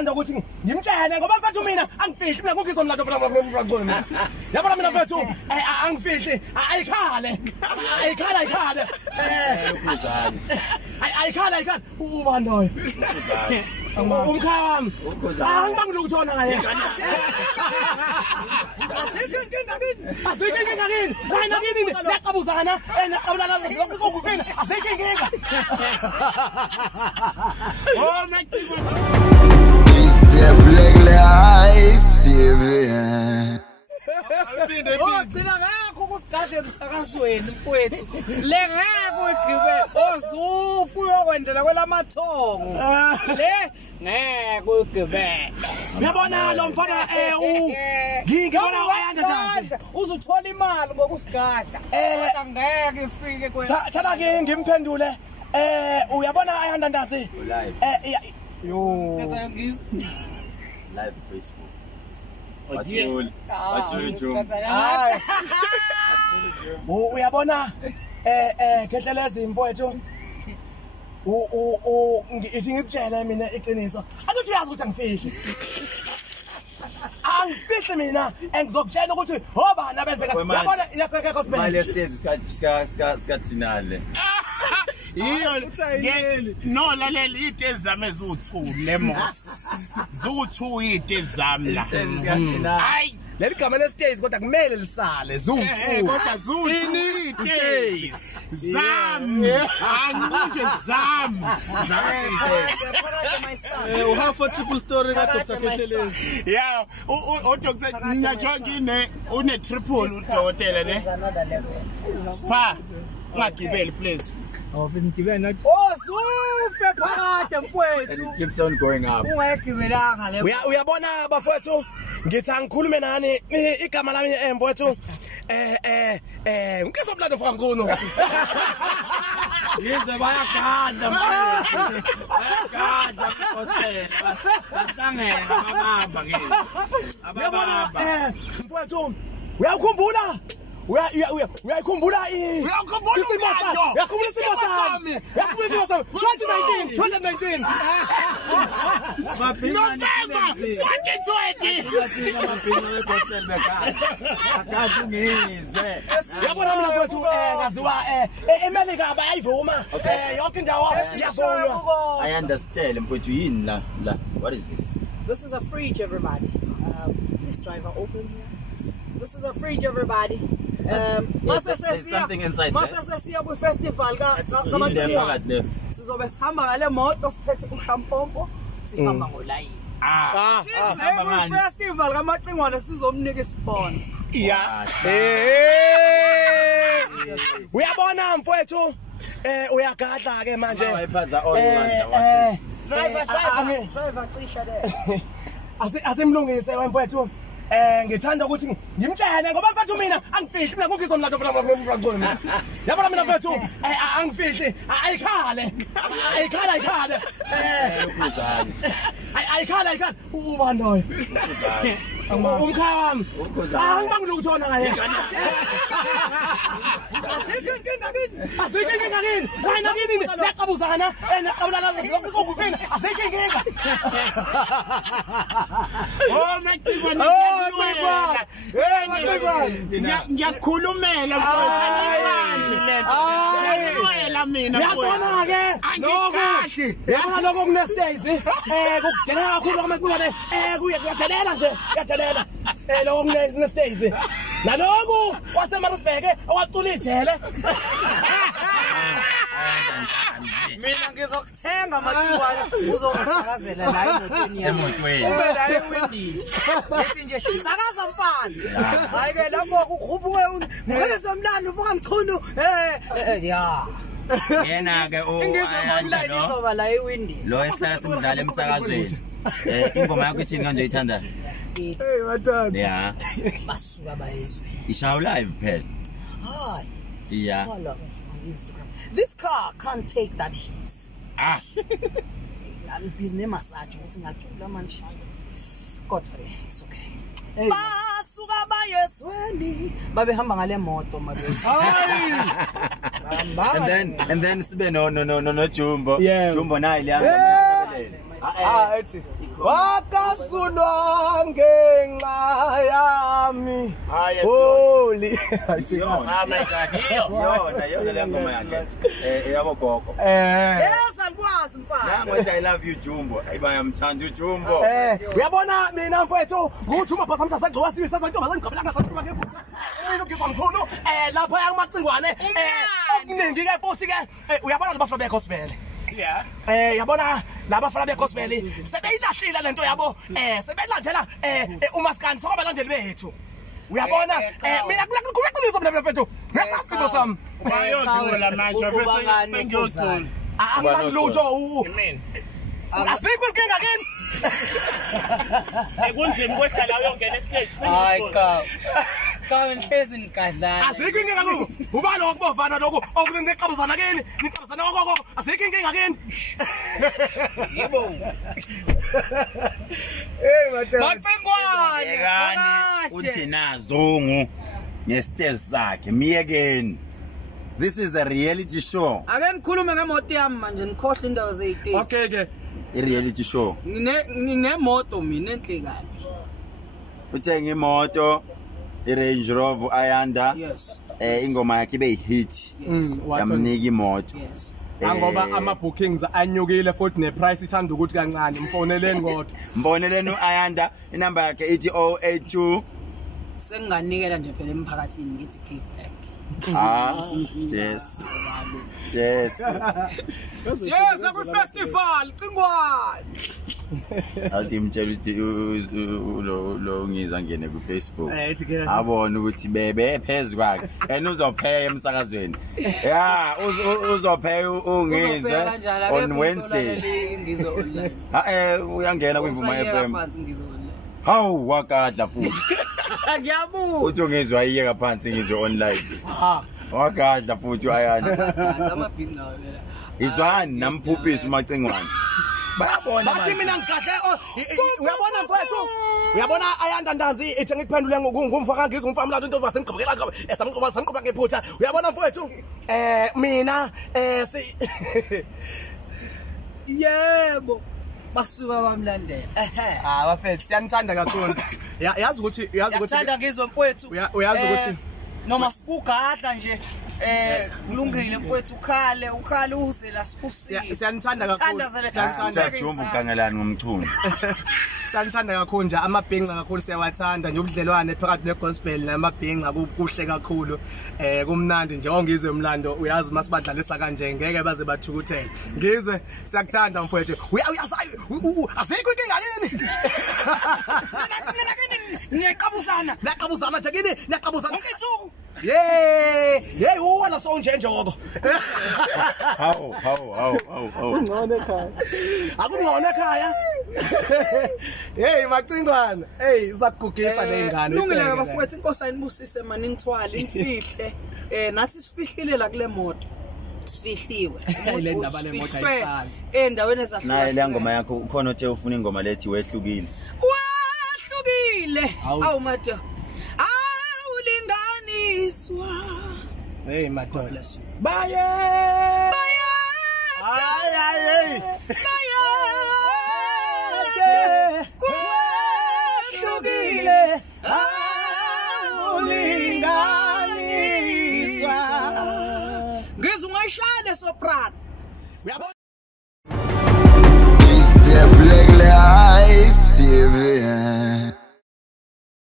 ngithanda ukuthi ngimtshele ngoba mfethu mina angifihli mina ngokuzomlando mina yabona mina mfethu angifihli ayikhale ayikhale uba noyo umkhaya angibangilukutshona ngaye asikengingakini wena kini yaqabuzana naqabulana lokukukini asikenginga Oh my It's the Black Life TV. Gcina ngakho kusigadle emsakazweni mfowethu le ngeke ugqibe ozufu uyokwendela kwelamathongo le ngeke ugqibe uyabona lo mfana ngibona ayanda uzuthola imali ngokusigadla ngeke ifike thatha ke ngimphendule uyabona ayanda ndathi yo live Facebook. uyabona khehlelezi mfowethu ithi ngikutshela mina iqiniso akuthi uyazi ukuthi angifihli mina engizokutshela ukuthi obani abenzeka yabona iyapheka cosmetics Mali stage sikathinale. Iyo no lalela itezi zami ezu2 lemo zu2 itezi zami la hayi leli gama lestage kodwa kumele lisale zu2 kodwa zu2 itezi zami angisho zami you have a triple story kade sakhehlelezi yeah udoktor ngiyajongine une triple udokotela ne spa ngagibeli please ozufe phakade mfowethu Keeps on going up. ungegibelanga le uyabona bafowethu ngithi angikhulume nani igama lami mfowethu ngizomlando mfaka mkhulu Yize bayaganda mfowethu. Bayaganda mfowethu. Basangena abahamba ke. uyabona mfowethu uyakhumbula uyakhumbula isimo sami 2019 November 2020 yabona mina mfowethu ngaziwa eMelika bayayivuma yonke indawo iyavuma I understand mfowethu yini la. What is this? This is a fridge, everybody. Please driver open here. This is a fridge, everybody. There's something inside there. Masasesiya ku festival ka there. sizobe sihamba ngale moto siphethe uhlampompo sihamba ngolayini. Festival kaMacingwane sizomnika isponsor. yeah uyabona mfowethu uyagadla ke manje driver cisha there. asimlungise mfowethu ngithanda ukuthi ngimtshele ngoba mfethu mina angifihli mina ngokuzomlando mina yabona mina mfethu angifihli ayikhale ayikhale uba noyo umkhaya wami angibangilukutshona ngaye asikengingakini wena kini yaqabuzana naqabulana lokukukini asikenginga oh Macingwane ngiyakhulumela mfowethu mina yabona ke angikahle yabona lokho kunestays kudelela kakhulu kwaMacingwane kuyadelela nje kuyadelela lokho kunestays naloku waseMaritzburg owacula ijele Mina ngizokuthenga Macingwane uzongisakazela la emotweni yami. Ube la ewindini. Ngithi nje sakaza mfana. Hayi ke lapho kukhuphuke ngizwe umlando uvuka mchunu. Ya. Yena ke Ngizomlanda izoba la ewindini. lo esala simdlala emsakazweni. Ingoma yakho ithini kanje uyithanda? Hey wathatha. Yeah. Basuka bayizwe. Ishaw live phela. Hi. Yeah. Follow me on Instagram. This car can't take that heat. Business massage ukuthi ngacula manje. Kodwa ke it's okay. Basuka bayezweni babehamba ngale moto mabe. And then sibe no Jumbo. Yeah. Jumbo naye liyanga. Ethi wakasulwa ngenxa yami Hayi holy Ah my god. Yona le ngoma yakhe. Yabo gogo. Yes, angikwazi mfana. Nangothi I love you Jumbo. Ayibamthanda uJumbo. uyabona mina mfowethu nguJuma Bhasamtha sagcoka sibe sabantombi ngigqabelanga sathuma ngephutha ngizwa mkhulu lapha yakumacingwane okuningi ke futhi ke uyabona labafana begospel Yeah. yabona labafana begospel sebeyilahlile lento yabo sebelandela umaskandi sokubalandeli bethu uyabona mina kuqiniso mina mfethu ngiyasimo sami Bayodlula manje bese sengiyodlula. angibangilutho Amen. asikho inkinga kini Ekunzima kwehlala uyongena estage. Hayi ka. Kawenhlezi nikadlana. asikho inkinga kubo uba lokho kubovana lokho okuningiqabuzana kini niqabuzana kokoko asikho inkinga kini Yebo. hey madam Macingwane. Yekani uthi nazungu ngestage sakhe miyekeni. This is a reality show. Ake nikhulume ngemoto yami manje nikhohle indaba zeyitesi. okay ke A reality show. Nginemoto mina enhle kabi. Uthenga imoto iRange Rover Ayanda. Yes. Ingoma yakhe ibe hit. Yamnika imoto. Yes. ngoba ama bookings anyukile futhi ne price ithanda ukuthi kancane mfoneleni kodwa Mboneleni uAyanda inamba yakhe ithi 082 Senginganikela nje phela emphakathini ngithi give back. Yes. Yes. yes aku festival Cingwane Athi mtshela ukuthi lo ngiza ngene ku Facebook. ethi ke Abona ukuthi bebe phezulu kwakhe and uzopheya emsakazweni. Yeah, uzopheya ungizwe on Wednesday. Ngizwe online. Uyangena kwivuma FM. Ngizwe online. Hawu wakadla futhi. Ngiyabuza. Uthi ungizwe ayiyeka phansi ngizwe online. Wakadla futhi uAyanda. Amabhinqa wena. Izwani namphuphisa uMacingwane. Bayabona bathi mina ngigahle uyabona mfowethu uyabona Ayanda Ndanzi ethi ngikuphendule ngumfaka ngizwe umfamla into basengigqibekela samqoba ngephutha uyabona mfowethu mina Yebo. Basuka bamlandela. bafethu siyanithanda kakhulu yazi ukuthi Siyathanda ngizwe mfowethu. uyazi ukuthi noma sikugadla nje kulungile mfowethu ukhale uze la siphusile. siyanithanda kakhulu Siyathanda Jumbo ukangelani ngomchunu. siyanithanda kakhulu nje amabhinqa kakhulu siyawathanda nje ubudlelwane phakathi negospel namabhinqa kuhle kakhulu kumnandi nje ongizwe umlando uyazi masibadlalisa kanje ngeke baze bathukuthele ngizwe siyakuthanda mfowethu asikho inkinga kini Ngiyaqabuzana naqabuzana nje kini naqabuzana ngithuku. hey wona so njenjoko Hawu. ngone ekhaya akungone ekhaya hey Macingwane hey sakugugisa lengane Lungile ke bafowethu inkosi ayinibusise mani nithwale infihle nathi sifihlile la kule moto sifihliwe le ndaba le moto ayifani endaweni ezahlukile Naye le ngoma yakho ukhona othe ufuna ingoma lethi wehlukile. wahlukile awu madoda awulinganiswa hey madoda baye ay wahlukile awulinganiswa ngizwe ungayishale soprano uyabona It's the Black Life TV.